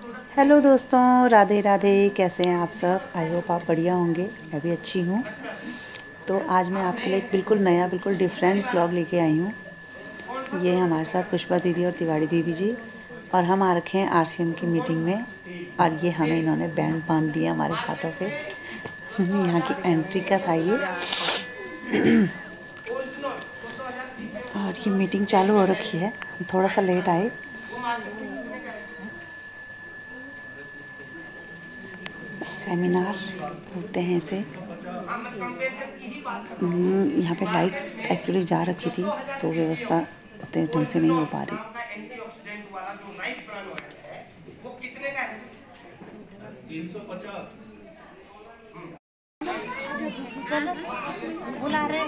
Hello दोस्तों, राधे राधे। कैसे हैं आप सब? आई होप आप बढ़िया होंगे। मैं भी अच्छी हूँ। तो आज मैं आपके लिए एक बिल्कुल नया, बिल्कुल डिफरेंट व्लॉग लेके आई हूँ। ये हमारे साथ पुष्पा दीदी और तिवारी दीदी जी, और हम आ रखे हैं आरसीएम की मीटिंग में। और ये हमें इन्होंने बैंड बांध दिया हमारे हाथों पे। यहाँ की एंट्री का था ये। और ये मीटिंग चालू हो रखी है। हम थोड़ा सा लेट आए। सेमिनार बोलते हैं इसे। यहाँ पे लाइट एक्चुअली जा रखी थी, तो व्यवस्था उतने ढंग से नहीं हो पा रही। चलो बुला रहे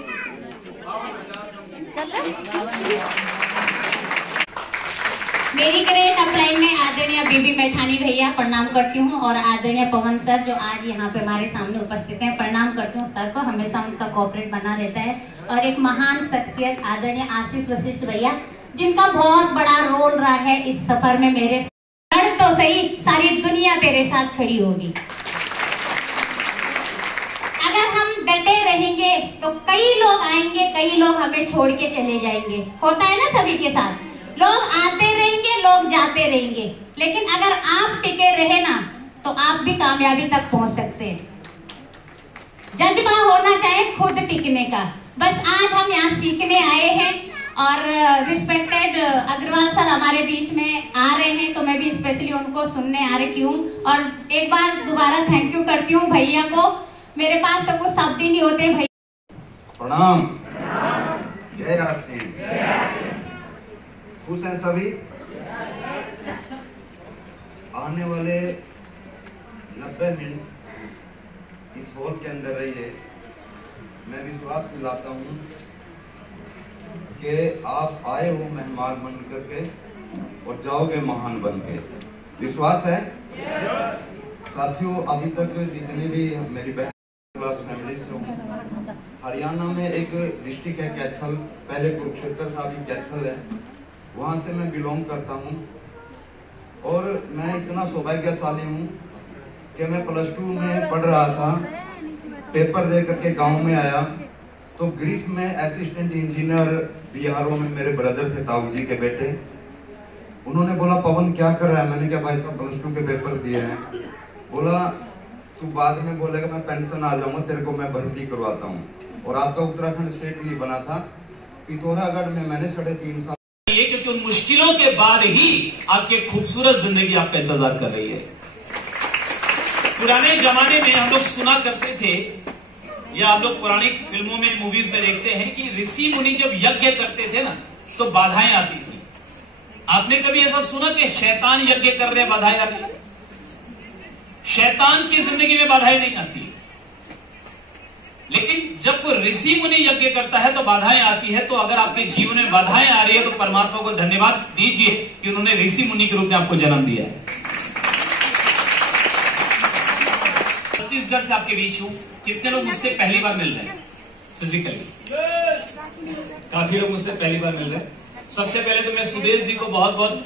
मेरी ग्रेट अपलाइन में आदरणीय बीबी मैठानी भैया प्रणाम करती हूँ, और आदरणीय पवन सर जो आज यहाँ पे हमारे सामने उपस्थित हैं, प्रणाम करती हूँ सर को। हमेशा उनका कोऑपरेट बना रहता है। और एक महान शख्सियत आदरणीय आशीष वशिष्ठ भैया, जिनका बहुत बड़ा रोल रहा है इस सफर में। मेरे लड़ तो सही, सारी दुनिया तेरे साथ खड़ी होगी। अगर हम डटे रहेंगे तो कई लोग आएंगे, कई लोग हमें छोड़ के चले जाएंगे। होता है ना सभी के साथ, लोग आते रहेंगे, लोग जाते रहेंगे। लेकिन अगर आप टिके रहे ना, तो आप भी कामयाबी तक पहुंच सकते हैं। जज्बा होना चाहिए खुद टिकने का। बस आज हम यहाँ सीखने आए हैं। और रिस्पेक्टेड अग्रवाल सर हमारे बीच में आ रहे हैं, तो मैं भी स्पेशली उनको सुनने आ रही हूँ। और एक बार दोबारा थैंक यू करती हूँ भैया को। मेरे पास तो कुछ शब्द ही नहीं होते भैया। प्रणाम। जय राधे। खुश हैं सभी? आने वाले 90 मिनट इस हॉल के अंदर रहिए। मैं विश्वास दिलाता हूँ कि आप आए हो मेहमान बन करके और जाओगे महान बन के। विश्वास है? साथियों, अभी तक जितने भी मेरी बहन क्लास फैमिली से हूँ, हरियाणा में एक डिस्ट्रिक्ट है कैथल, पहले कुरुक्षेत्र था, अभी कैथल है, वहाँ से मैं बिलोंग करता हूँ। और मैं इतना सौभाग्यशाली हूँ कि मैं +2 में पढ़ रहा था, पेपर दे करके गांव में आया, तो ग्रीफ में असिस्टेंट इंजीनियर बीआरओ में मेरे ब्रदर थे, ताऊ जी के बेटे। उन्होंने बोला, पवन क्या कर रहा है? मैंने कहा, भाई साहब +2 के पेपर दिए हैं। बोला, तू बाद में बोलेगा मैं पेंशन आ जाऊँगा, तेरे को मैं भर्ती करवाता हूँ। और आपका उत्तराखंड स्टेट नहीं बना था। पिथौरागढ़ में मैंने 3.5 साल, क्योंकि उन मुश्किलों के बाद ही आपकी खूबसूरत जिंदगी आपका इंतजार कर रही है। पुराने जमाने में हम लोग सुना करते थे, या आप लोग पुरानी फिल्मों में, मूवीज में देखते हैं कि ऋषि मुनि जब यज्ञ करते थे ना, तो बाधाएं आती थी। आपने कभी ऐसा सुना कि शैतान यज्ञ कर रहे बाधाएं आती? शैतान की जिंदगी में बाधाएं नहीं आती। लेकिन जब कोई ऋषि मुनि यज्ञ करता है तो बाधाएं आती है। तो अगर आपके जीवन में बाधाएं आ रही है, तो परमात्मा को धन्यवाद दीजिए कि उन्होंने ऋषि मुनि के रूप में आपको जन्म दिया है। छत्तीसगढ़ से आपके बीच हूं। कितने लोग मुझसे पहली बार मिल रहे हैं फिजिकली? काफी लोग मुझसे पहली बार मिल रहे हैं। सबसे पहले तो मैं सुदेश जी को बहुत बहुत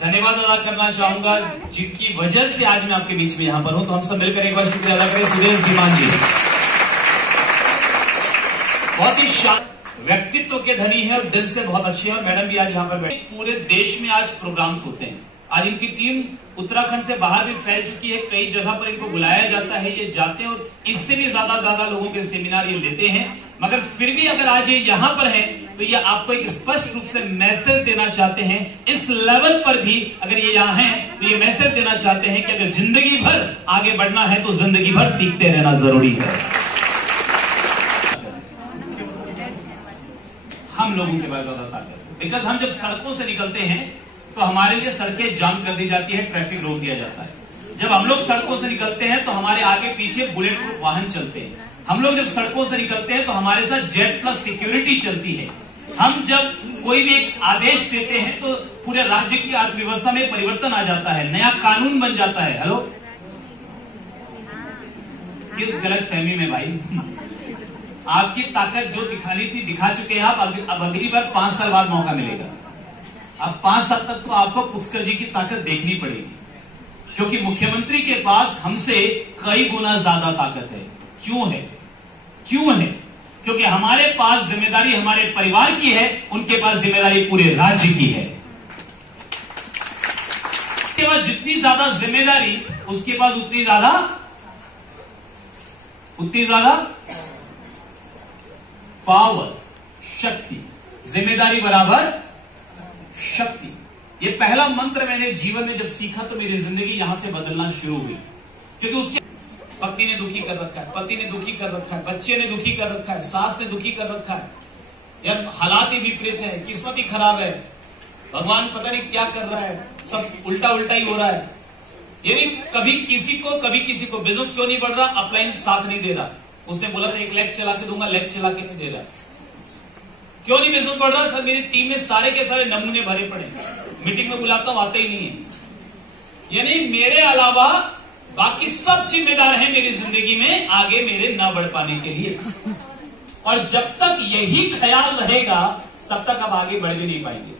धन्यवाद अदा करना चाहूंगा, जिनकी वजह से आज मैं आपके बीच में यहां पर हूं। तो हम सब मिलकर एक बार शुक्रिया अदा करें सुदेश धीमान जी। बहुत ही शांत व्यक्तित्व के धनी है और दिल से बहुत अच्छी है। और मैडम भी आज यहाँ पर बैठी। पूरे देश में आज प्रोग्राम्स होते हैं। आज इनकी टीम उत्तराखंड से बाहर भी फैल चुकी है। कई जगह पर इनको बुलाया जाता है, ये जाते हैं और इससे भी ज्यादा लोगों के सेमिनार ये लेते हैं। मगर फिर भी अगर आज ये यहाँ पर हैं, तो ये आपको एक स्पष्ट रूप से मैसेज देना चाहते हैं। इस लेवल पर भी अगर ये यहाँ हैं, तो ये मैसेज देना चाहते हैं कि अगर जिंदगी भर आगे बढ़ना है तो जिंदगी भर सीखते रहना जरूरी है। हम लोगों के पास ज्यादा ताकत, बिकॉज हम जब सड़कों से निकलते हैं तो हमारे लिए सड़कें जाम कर दी जाती है, ट्रैफिक रोक दिया जाता है। जब हम लोग सड़कों से निकलते हैं तो हमारे आगे पीछे बुलेट प्रूफ वाहन चलते हैं। हम लोग जब सड़कों से निकलते हैं तो हमारे साथ जेट प्लस सिक्योरिटी चलती है। हम जब कोई भी एक आदेश देते हैं तो पूरे राज्य की अर्थव्यवस्था में परिवर्तन आ जाता है, नया कानून बन जाता है। हेलो, किस गलत फहमी में भाई? आपकी ताकत जो दिखानी थी दिखा चुके हैं आप। अब अगली बार 5 साल बाद मौका मिलेगा। अब 5 साल तक तो आपको पुष्कर जी की ताकत देखनी पड़ेगी। क्योंकि मुख्यमंत्री के पास हमसे कई गुना ज्यादा ताकत है। क्यों है? क्यों है? क्योंकि हमारे पास जिम्मेदारी हमारे परिवार की है, उनके पास जिम्मेदारी पूरे राज्य की है। उसके पास जितनी ज्यादा जिम्मेदारी, उसके पास उतनी ज्यादा पावर, शक्ति। जिम्मेदारी बराबर शक्ति। ये पहला मंत्र मैंने जीवन में जब सीखा तो मेरी जिंदगी यहां से बदलना शुरू हुई। क्योंकि उसके पत्नी ने दुखी कर रखा है, पति ने दुखी कर रखा है, बच्चे ने दुखी कर रखा है, सास ने दुखी कर रखा है, यार हालात ही विपरीत है, किस्मत ही खराब है, भगवान पता नहीं क्या कर रहा है, सब उल्टा उल्टा ही हो रहा है। यानी कभी किसी को बिजनेस क्यों नहीं बढ़ रहा, अपलायंस साथ नहीं दे रहा। उसने बोला था 1 लाख चला के दूंगा, लाख चला के नहीं दे रहा। क्यों नहीं बिजनेस बढ़ रहा? सर मेरी टीम में सारे के सारे नमूने भरे पड़े, मीटिंग में बुलाता हूं आते ही नहीं है। यानी मेरे अलावा बाकी सब जिम्मेदार हैं मेरी जिंदगी में आगे मेरे ना बढ़ पाने के लिए। और जब तक यही ख्याल रहेगा तब तक आप आगे बढ़ भी नहीं पाएंगे।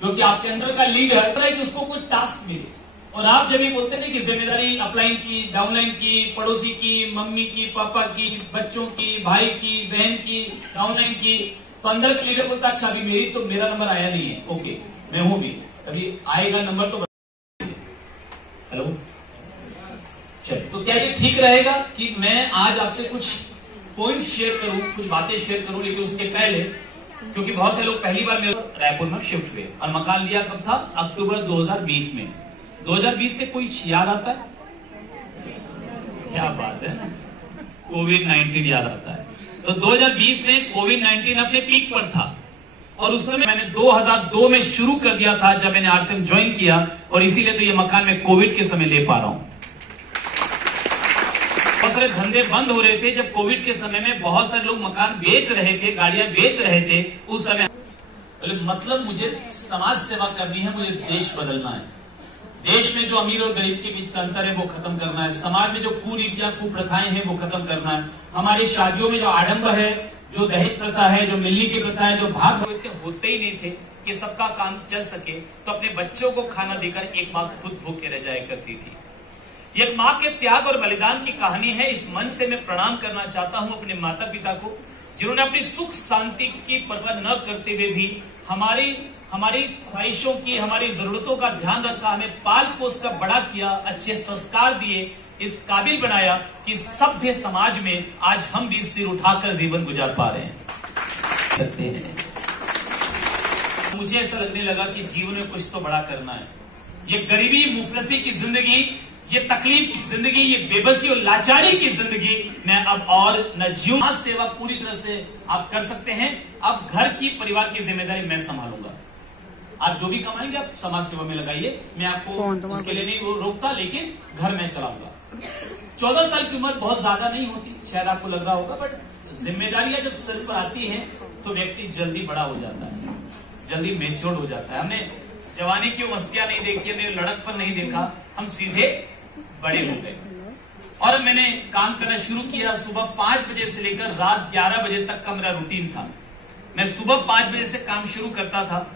क्योंकि आपके अंदर का लीडर है कि उसको कोई टास्क मिले, और आप जब ये बोलते हैं कि जिम्मेदारी अपलाइन की, डाउनलाइन की, पड़ोसी की, मम्मी की, पापा की, बच्चों की, भाई की, बहन की, डाउनलाइन की, तो अंदर का लीडर बोलता अच्छा अभी मेरा नंबर आया नहीं है, ओके मैं हूं भी, अभी आएगा नंबर तो। हेलो, चल तो क्या ये ठीक रहेगा कि मैं आज आपसे कुछ पॉइंट्स शेयर करूं, कुछ बातें शेयर करूं, लेकिन उसके पहले क्योंकि बहुत से लोग पहली बार मेरे रायपुर में शिफ्ट हुए और मकान लिया कब था? अक्टूबर 2020 में। 2020 से कोई याद आता है? क्या बात है, कोविड-19 याद आता है। तो 2020 में कोविड-19 अपने पीक पर था और उस समय मैंने 2002 में शुरू कर दिया था जब मैंने आरसीएम ज्वाइन किया, और इसीलिए तो ये मकान मैं कोविड के समय ले पा रहा हूं। बहुत सारे धंधे बंद हो रहे थे जब कोविड के समय में, बहुत सारे लोग मकान बेच रहे थे, गाड़ियां बेच रहे थे उस समय। मतलब मुझे समाज सेवा करनी है, मुझे देश बदलना है। देश में जो अमीर और गरीब के बीच का अंतर है वो खत्म करना है, समाज में जो कुरीतियां कुप्रथाएं हैं वो खत्म करना है, हमारी शादियों में जो आडंबर है, जो दहेज प्रथा है, जो मिलनी की प्रथा है, जो भाग होते ही नहीं थे कि सबका काम चल सके, तो अपने बच्चों को खाना देकर एक माँ खुद भूखे रह जाया करती थी। ये माँ के त्याग और बलिदान की कहानी है। इस मन से मैं प्रणाम करना चाहता हूँ अपने माता पिता को, जिन्होंने अपनी सुख शांति की परवाह न करते हुए भी हमारी ख्वाहिशों की, हमारी जरूरतों का ध्यान रखा, हमें पाल पोस कर बड़ा किया, अच्छे संस्कार दिए, इस काबिल बनाया कि सभ्य समाज में आज हम भी सिर उठाकर जीवन गुजार पा रहे हैं। मुझे ऐसा लगने लगा कि जीवन में कुछ तो बड़ा करना है। ये गरीबी मुफलसी की जिंदगी, ये तकलीफ की जिंदगी, ये बेबसी और लाचारी की जिंदगी मैं अब और न जीऊं। समाज सेवा पूरी तरह से आप कर सकते हैं। अब घर की, परिवार की जिम्मेदारी मैं संभालूंगा। आप जो भी कमाएंगे आप समाज सेवा में लगाइए, मैं आपको उसके लिए नहीं रोकता, लेकिन घर में चलाऊंगा। 14 साल की उम्र बहुत ज्यादा नहीं होती, शायद आपको लग रहा होगा, बट जिम्मेदारियां जब सिर पर आती हैं तो व्यक्ति जल्दी बड़ा हो जाता है, जल्दी मैच्योर हो जाता है। हमने जवानी की मस्तियां नहीं देखी, हमने लड़कपन नहीं देखा, हम सीधे बड़े हो गए। और मैंने काम करना शुरू किया। सुबह 5 बजे से लेकर रात 11 बजे तक का मेरा रूटीन था। मैं सुबह 5 बजे से काम शुरू करता था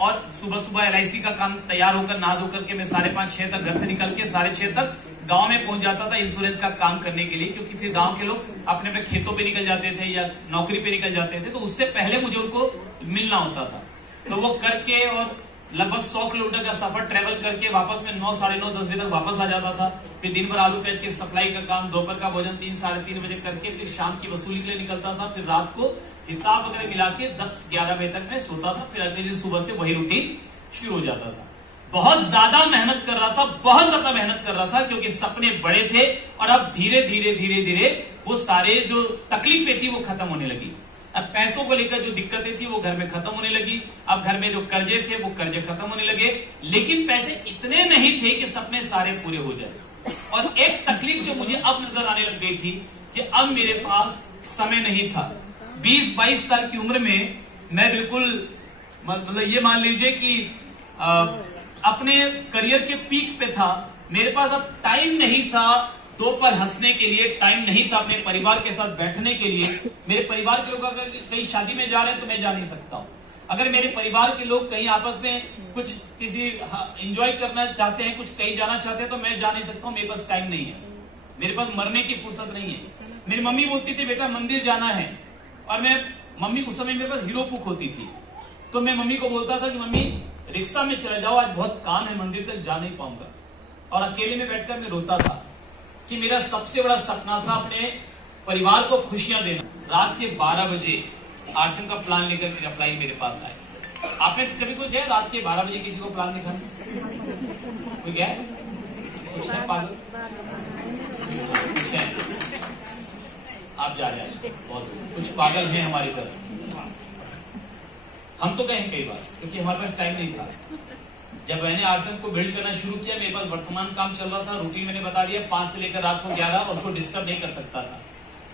और सुबह सुबह LIC का काम तैयार होकर नहा धो करके मैं 5:30-6 तक घर से निकल के 6:30 तक गांव में पहुंच जाता था इंश्योरेंस का काम करने के लिए, क्योंकि फिर गांव के लोग अपने अपने खेतों पे निकल जाते थे या नौकरी पे निकल जाते थे, तो उससे पहले मुझे उनको मिलना होता था। तो वो करके और लगभग 100 किलोमीटर का सफर ट्रेवल करके वापस में 9, 9:30, 10 बजे तक वापस आ जाता था। फिर दिन भर आलू प्याज की सप्लाई का काम, दोपहर का भोजन 3, 3:30 बजे करके फिर शाम की वसूली के लिए निकलता था। फिर रात को हिसाब वगैरह मिला के 10-11 बजे तक मैं सोता था। फिर अगले दिन सुबह से वही रूटीन शुरू हो जाता था। बहुत ज्यादा मेहनत कर रहा था, बहुत ज्यादा मेहनत कर रहा था, क्योंकि सपने बड़े थे और अब धीरे धीरे वो सारे जो तकलीफें थी वो खत्म होने लगी। अब पैसों को लेकर जो दिक्कतें थी वो घर में खत्म होने लगी। अब घर में जो कर्जे थे वो कर्जे खत्म होने लगे, लेकिन पैसे इतने नहीं थे कि सपने सारे पूरे हो जाए। और एक तकलीफ जो मुझे अब नजर आने लग गई थी कि अब मेरे पास समय नहीं था। 20-22 साल की उम्र में मैं बिल्कुल मतलब ये मान लीजिए कि अपने करियर के पीक पे था। मेरे पास अब टाइम नहीं था दो पर हंसने के लिए, टाइम नहीं था अपने परिवार के साथ बैठने के लिए। मेरे परिवार के लोग अगर कहीं शादी में जा रहे हैं तो मैं जा नहीं सकता हूं। अगर मेरे परिवार के लोग कहीं आपस में कुछ किसी एंजॉय करना चाहते हैं, कुछ कहीं जाना चाहते हैं, तो मैं जा नहीं सकता हूँ, मेरे पास टाइम नहीं है, मेरे पास मरने की फुर्सत नहीं है। मेरी मम्मी बोलती थी बेटा मंदिर जाना है, और मैं मम्मी उस समय मेरे पास हीरो पुक होती थी, तो मैं मम्मी को बोलता था कि मम्मी रिक्शा में चले जाओ, आज बहुत काम है, मंदिर तक जा नहीं पाऊंगा। और अकेले में बैठकर मैं रोता था कि मेरा सबसे बड़ा सपना था अपने परिवार को खुशियां देना। रात के 12 बजे आरसीएम का प्लान लेकर मेरा अप्लाई मेरे पास आए। आपने कभी कोई गया रात के 12 बजे किसी को प्लान दिखाने? कोई गया? कुछ है पागल? कुछ है? आप जा रहे हैं, बहुत कुछ पागल हैं हमारी तरफ। हम तो गए हैं कई बार, क्योंकि हमारे पास टाइम नहीं था। जब मैंने आरसीएम को बिल्ड करना शुरू किया, मेरे पास वर्तमान काम चल रहा था, रूटीन मैंने बता दिया 5 से लेकर रात को 11, और उसको डिस्टर्ब नहीं कर सकता था।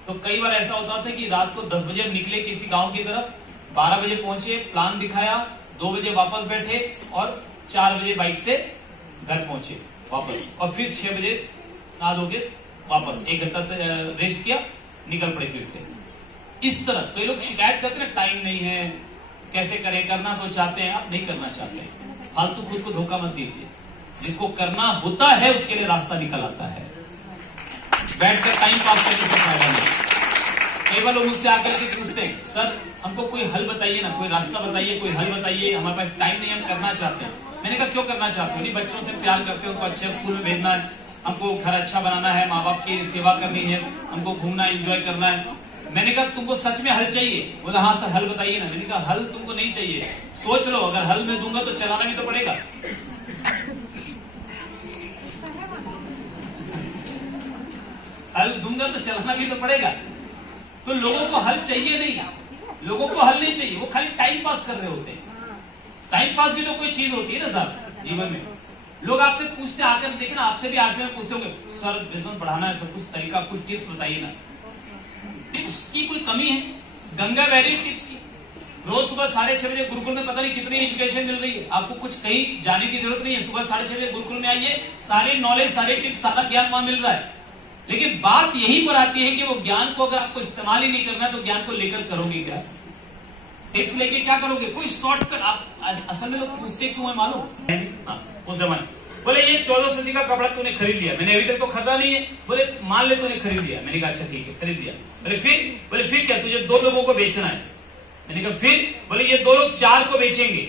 तो कई बार ऐसा होता था कि रात को 10 बजे निकले किसी गांव की तरफ, 12 बजे पहुंचे, प्लान दिखाया, 2 बजे वापस बैठे, और 4 बजे बाइक से घर पहुंचे वापस, और फिर 6 बजे नहा धो के वापस 1 घंटा रेस्ट किया, निकल पड़े फिर से। इस तरह कई लोग शिकायत करते हैं टाइम नहीं है, कैसे करें, करना तो चाहते हैं, आप नहीं करना चाहते हैं। फालतू खुद को धोखा मत दीजिए, जिसको करना होता है उसके लिए रास्ता निकल आता है। बैठकर टाइम पास करने से फायदा नहीं। कई बार लोग मुझसे आकर के पूछते हैं सर हमको कोई हल बताइए ना, कोई रास्ता बताइए, कोई हल बताइए, हमारे पास टाइम नहीं, हम करना चाहते हैं। मैंने कहा क्यों करना चाहते हो? नहीं, बच्चों से प्यार करते हो, उनको अच्छे स्कूल में भेजना है, हमको घर अच्छा बनाना है, माँ बाप की सेवा करनी है, हमको घूमना एंजॉय करना है। मैंने कहा तुमको सच में हल चाहिए? बोला हाँ सर हल बताइए ना। मैंने कहा हल तुमको नहीं चाहिए, सोच लो, अगर हल मैं दूंगा तो चलाना भी तो पड़ेगा। हल दूंगा तो चलाना भी तो पड़ेगा। तो लोगों को हल चाहिए नहीं, लोगों को हल नहीं चाहिए, वो खाली टाइम पास कर रहे होते हैं। टाइम पास भी तो कोई चीज होती है ना साहब जीवन में। लोग आपसे पूछते आकर, देखिए ना, आपसे भी आरसीएम में पूछते होंगे सर बिजनेस बढ़ाना है, सब कुछ तरीका, कुछ टिप्स बताइए ना। टिप्स की कोई कमी है? गंगा बह टिप्स की। रोज सुबह 6:30 बजे गुरुकुल में पता नहीं कितनी एजुकेशन मिल रही है, आपको कुछ कहीं जाने की जरूरत नहीं है। सुबह 6:30 बजे गुरुकुल में आइए, सारे नॉलेज, सारे टिप्स, सारा ज्ञान वहां मिल रहा है। लेकिन बात यहीं पर आती है कि वो ज्ञान को अगर आपको इस्तेमाल ही नहीं करना तो ज्ञान को लेकर करोगे क्या? टिप्स लेके क्या करोगे? कोई शॉर्टकट। आप असल में लोग पूछते क्यों है मालूम? उस जमाने बोले ये 1400 का कपड़ा तूने खरीद लिया, मैंने अभी तक तो खरीदा नहीं है। बोले मान ले तूने खरीद लिया। मैंने कहा अच्छा ठीक है खरीद लिया। बोले फिर क्या? तुझे 2 लोगों को बेचना है। मैंने कहा फिर? बोले ये 2 लोग 4 को बेचेंगे।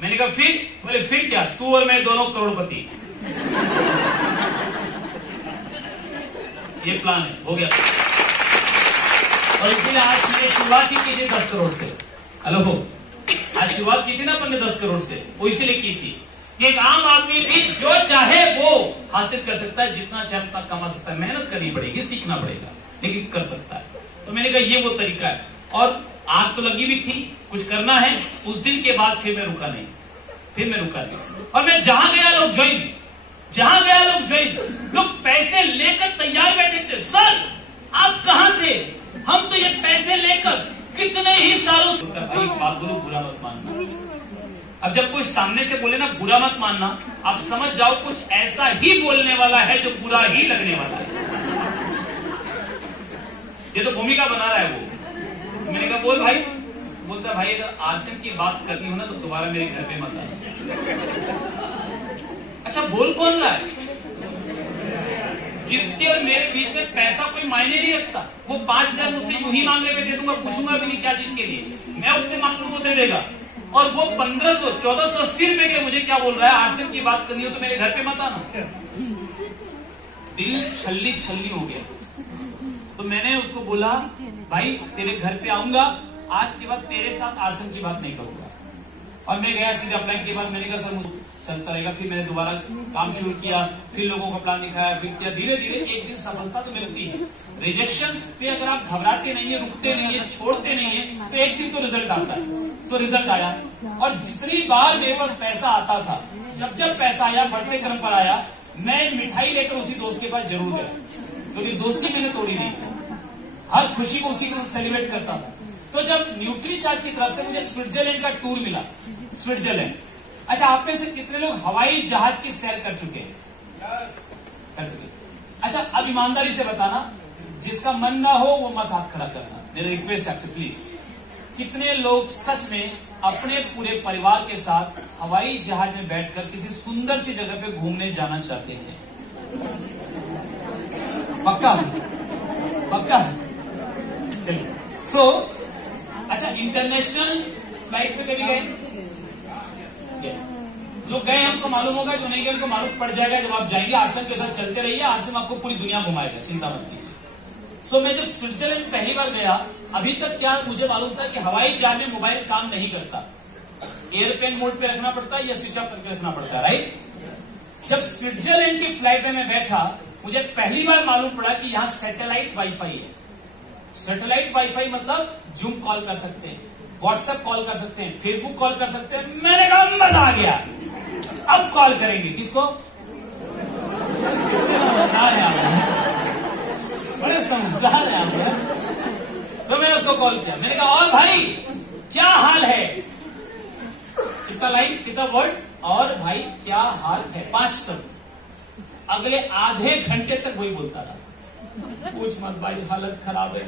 मैंने कहा फिर? बोले फिर क्या? तू और मैं दोनों करोड़पति। ये प्लान है, हो गया। और इसलिए आज मैंने शुरुआत ही की थी 10 करोड़ से। हेलो, आज शुरुआत की थी ना अपन ने 10 करोड़ से, वो इसलिए की थी कि एक आम आदमी भी जो चाहे वो हासिल कर सकता है, जितना चाहे उतना कमा सकता है। मेहनत करनी पड़ेगी, सीखना पड़ेगा, लेकिन कर सकता है। तो मैंने कहा ये वो तरीका है। और आग तो लगी भी थी, कुछ करना है। उस दिन के बाद फिर मैं रुका नहीं, और मैं जहां गया लोग ज्वाइन, लोग पैसे लेकर तैयार बैठे थे। सर आप कहां थे? हम तो ये पैसे लेकर कितने ही सालों से। भाई बात बोलो, बुरा मत मानना। अब जब कोई सामने से बोले ना बुरा मत मानना, आप समझ जाओ कुछ ऐसा ही बोलने वाला है जो बुरा ही लगने वाला है। ये तो भूमिका बना रहा है वो। मैंने कहा बोल भाई। बोलता भाई अगर आरसीएम की बात करनी हो ना तो दोबारा मेरे घर पे मत आना। अच्छा बोल कौन रहा है? जिसके और मेरे बीच में पैसा कोई मायने नहीं रखता। वो 5000 मुझसे यूं ही मांगने में दे दूंगा, पूछूंगा भी नहीं क्या चीज के लिए, मैं उससे मांगू वो दे देगा। और वो 1500 1480 रुपए के लिए मुझे क्या बोल रहा है? आरसीएम की बात करनी हो तो मेरे घर पे मत आना। दिल छल्ली हो गया। तो मैंने उसको बोला भाई तेरे घर पे आऊंगा, आज के बाद तेरे साथ आरसीएम की बात नहीं करूंगा। और मैं गया सीधा प्लान के बाद। मैंने कहा सर मुझे चलता रहेगा। फिर मैंने दोबारा काम शुरू किया, फिर लोगों का प्लान दिखाया, फिर किया। धीरे धीरे एक दिन सफलता तो मिलती है। रिजेक्शंस पे अगर आप घबराते नहीं है, रुकते नहीं है, छोड़ते नहीं है, तो एक दिन तो रिजल्ट आता है। तो रिजल्ट आया। और जितनी बार मेरे पास पैसा आता था, जब पैसा आया, बढ़ते क्रम पर आया, मैं मिठाई लेकर उसी दोस्त के पास जरूर गया, क्योंकि दोस्ती मैंने तोड़ी नहीं थी। हर खुशी को उसी के साथ सेलिब्रेट करता था। तो जब न्यूट्रीचार्ज की तरफ से मुझे स्विट्जरलैंड का टूर मिला, स्विट्जरलैंड। अच्छा आप में से कितने लोग हवाई जहाज की सैर कर चुके हैं? कर चुके। अच्छा अब ईमानदारी से बताना, जिसका मन ना हो वो मत हाथ खड़ा करना। मेरा रिक्वेस्ट आपसे प्लीज, कितने लोग सच में अपने पूरे परिवार के साथ हवाई जहाज में बैठकर किसी सुंदर सी जगह पे घूमने जाना चाहते हैं? पक्का पक्का। चलिए, अच्छा, इंटरनेशनल फ्लाइट पे कभी गए? जो गए हमको मालूम होगा, जो नहीं गए उनको मालूम पड़ जाएगा जब आप जाएंगे। आरसीएम के साथ चलते रहिए, आरसीएम आपको पूरी दुनिया घुमाएगा, चिंता मत कीजिए। मैं जब स्विट्जरलैंड पहली बार गया, अभी तक क्या मुझे मालूम था कि हवाई जहाज में मोबाइल काम नहीं करता, एयरप्लेन मोड पे रखना पड़ता है या स्विच ऑफ करके रखना पड़ता है, राइट। जब स्विट्जरलैंड की फ्लाइट में मैं बैठा, मुझे पहली बार मालूम पड़ा कि यहाँ सैटेलाइट वाईफाई है। सैटेलाइट वाईफाई मतलब जूम कॉल कर सकते हैं, व्हाट्सएप कॉल कर सकते हैं, फेसबुक कॉल कर सकते हैं। मैंने कहा मजा आ गया, अब कॉल करेंगे किसको? समझदार है आप, बड़े समझदार है आप। तो मैंने उसको कॉल किया, मैंने कहा और भाई क्या हाल है, कितना लाइन कितना वर्ड, और भाई क्या हाल है, 5 शब्द। अगले आधे घंटे तक वही बोलता रहा, पूछ मत भाई, हालत खराब है,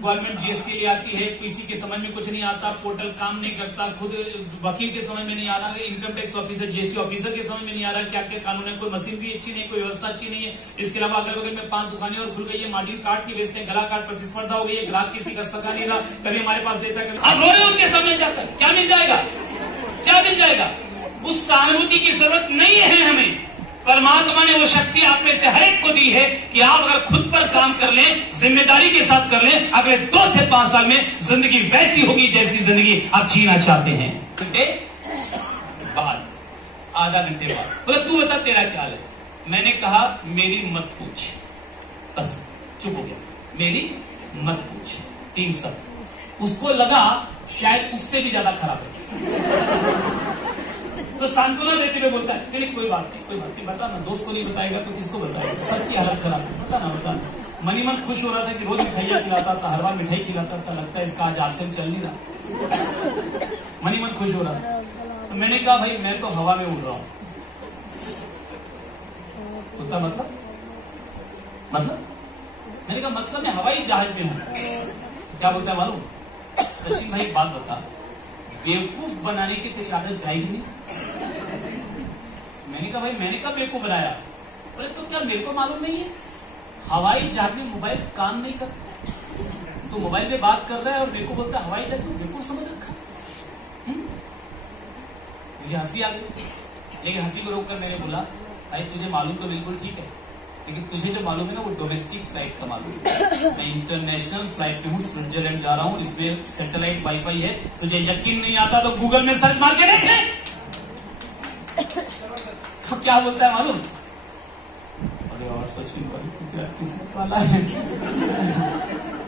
गवर्नमेंट जीएसटी ले आती है, किसी के समझ में कुछ नहीं आता, पोर्टल काम नहीं करता, खुद वकील के समझ में नहीं आ रहा, income tax officer GST officer के समझ में नहीं आ रहा क्या क्या कानून है, कोई मशीनरी अच्छी नहीं, कोई व्यवस्था अच्छी नहीं है। इसके अलावा अगल बगल में 5 दुकानें और खुल गई है, मार्जिन काट के बेचते हैं, गला काट प्रतिस्पर्धा हो गई है, ग्राहक किसी का सका नहीं रहा, कभी हमारे पास देता है, आप रो रहे हो उनके सामने जाकर, क्या मिल जाएगा, क्या मिल जाएगा? उस सहानुभूति की जरूरत नहीं है हमें। परमात्मा ने वो शक्ति आप में से हर एक को दी है कि आप अगर खुद पर काम कर लें, जिम्मेदारी के साथ कर लें, अगले 2 से 5 साल में जिंदगी वैसी होगी जैसी जिंदगी आप जीना चाहते हैं। घंटे बाद, आधा घंटे बाद बोला तू बता तेरा क्या हाल है। मैंने कहा मेरी मत पूछ, बस चुप हो गया, मेरी मत पूछ, 3 शब्द। उसको लगा शायद उससे भी ज्यादा खराब है, तो सांत्वना देते हुए बोलता है नहीं कोई बात नहीं, कोई बात नहीं, बता ना, दोस्त को नहीं बताएगा तो किसको बताएगा, सबकी हालत खराब है, बता ना बता। मनी मन खुश हो रहा था कि रोज मिठाइयाँ खिलाता था, हर बार मिठाई खिलाता था, लगता है इसका आज आरसीएम चल नहीं रहा, मनी मन खुश हो रहा था। तो मैंने कहा भाई मैं तो हवा में उड़ रहा हूँ। बोलता मतलब मैंने कहा मतलब मैं हवाई जहाज में हूँ। क्या बोलता है मालूम? सचिन भाई बात बता, बेवकूफ बनाने की तेरी आदत जाएगी नहीं? मैंने कहा भाई मैंने कब बेवकूफ बनाया? बोले तो क्या मेरे को मालूम नहीं है हवाई जहाज में मोबाइल काम नहीं करता? तो मोबाइल में बात कर रहा है और मेरे को बोलता हवाई जहाज में, बेवकूफ समझ रखा। मुझे हंसी आ गई, लेकिन हंसी को रोककर मैंने बोला भाई तुझे मालूम तो बिल्कुल ठीक है, लेकिन तुझे जो मालूम है ना वो डोमेस्टिक फ्लाइट का मालूम है। मैं इंटरनेशनल फ्लाइट पे हूँ, स्विट्जरलैंड जा रहा हूँ, इसमें सैटेलाइट वाईफाई है। तुझे यकीन नहीं आता तो गूगल में सर्च मार के देख ले। तो क्या बोलता है मालूम? अरे और सचिन भाई तुझे किस्मत वाला है,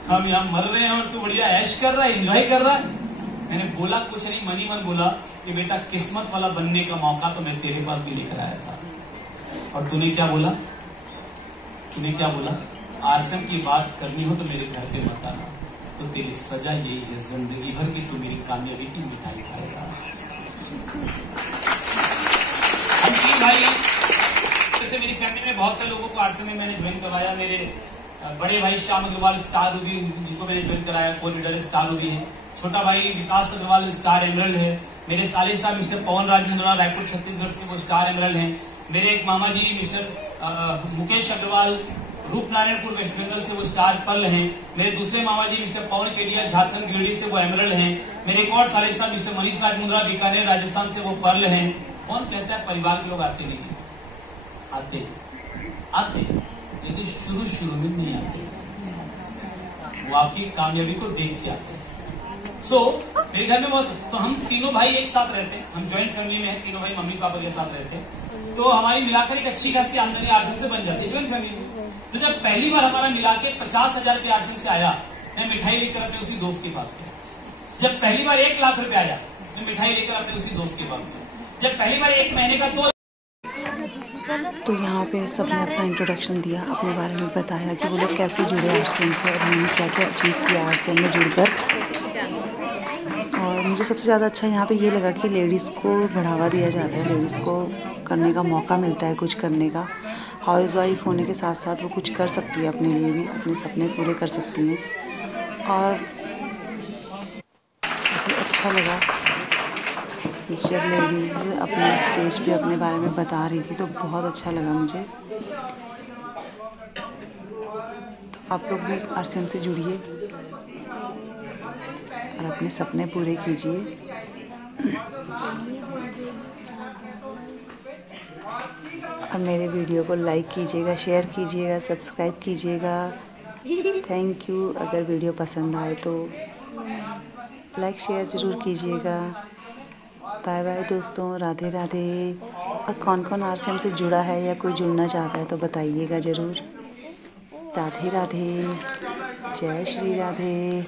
हम यहाँ मर रहे हैं और तू बढ़िया ऐश कर रहा है, एंजॉय कर रहा है। मैंने बोला कुछ नहीं, मनी मन बोला कि बेटा किस्मत वाला बनने का मौका तो मैं तेरे पास भी लेकर आया था, और तूने क्या बोला? तूने क्या बोला? आरसीएम की बात करनी हो तो मेरे घर पे मत आना, तो तेरी सजा यही है जिंदगी भर की, तू मेरी कामयाबी की मिठाई खाएगा। हम 3 भाई, जैसे मेरी फैमिली में बहुत सारे लोगों को आरसीएम में मैंने ज्वाइन करवाया। मेरे बड़े भाई श्याम अग्रवाल स्टार रूबी, जिनको मैंने ज्वाइन कराया, कोर लीडर स्टार रूबी है। छोटा भाई विकास अग्रवाल स्टार एमरल्ड है। मेरे साले शाह मिस्टर पवन राज मुंद्रा रायपुर छत्तीसगढ़ से, वो स्टार एमरल्ड है। मेरे एक मामा जी मिस्टर मुकेश अग्रवाल रूपनारायणपुर वेस्ट बंगाल से, वो स्टार पर्ल हैं। मेरे दूसरे मामा जी मिस्टर पवन केडिया झारखंड गिरडी से, वो एमरल्ड हैं। मेरे एक और साले शाह मिस्टर मनीष राज मुंद्रा बीकानेर राजस्थान से, वो पर्ल हैं। कौन कहता है परिवार के लोग आते नहीं? आते लेकिन शुरू में नहीं आते, वो आपकी कामयाबी को देख के आते हैं। मेरे घर में बहुत, तो हम तीनों भाई एक साथ रहते हैं, हम ज्वाइंट फैमिली में हैं, तीनों भाई मम्मी पापा के साथ रहते हैं, तो हमारी मिलाकर एक अच्छी खासी आमदनी आरसीएम से बन जाती है ज्वाइंट फैमिली में। तो जब पहली बार हमारा मिला के 50,000 रुपये आरसीएम से आया, मैं मिठाई लेकर अपने उसी दोस्त के पास गया। जब पहली बार 1 लाख रुपए आया, मैं मिठाई लेकर अपने उसी दोस्त के पास गया। जब पहली बार 1 महीने का 2। तो यहाँ पे सबने अपना इंट्रोडक्शन दिया, अपने बारे में बताया कि वो लोग कैसे जुड़े आरसीएम से और उन्होंने क्या क्या अचीव किया आरसीएम में जुड़कर। और मुझे सबसे ज़्यादा अच्छा यहाँ पे ये लगा कि लेडीज़ को बढ़ावा दिया जाता है, लेडीज़ को करने का मौका मिलता है कुछ करने का। हाउस वाइफ होने के साथ साथ वो कुछ कर सकती है अपने लिए भी, अपने सपने पूरे कर सकती हैं। और अच्छा लगा जब लेडीज़ अपने स्टेज पे अपने बारे में बता रही थी, तो बहुत अच्छा लगा मुझे। तो आप लोग भी RCM से जुड़िए और अपने सपने पूरे कीजिए। और मेरे वीडियो को लाइक कीजिएगा, शेयर कीजिएगा, सब्सक्राइब कीजिएगा। Thank you. अगर वीडियो पसंद आए तो लाइक शेयर ज़रूर कीजिएगा। बाय बाय दोस्तों, राधे राधे। और कौन कौन RCM से जुड़ा है या कोई जुड़ना चाहता है तो बताइएगा ज़रूर। राधे राधे, जय श्री राधे।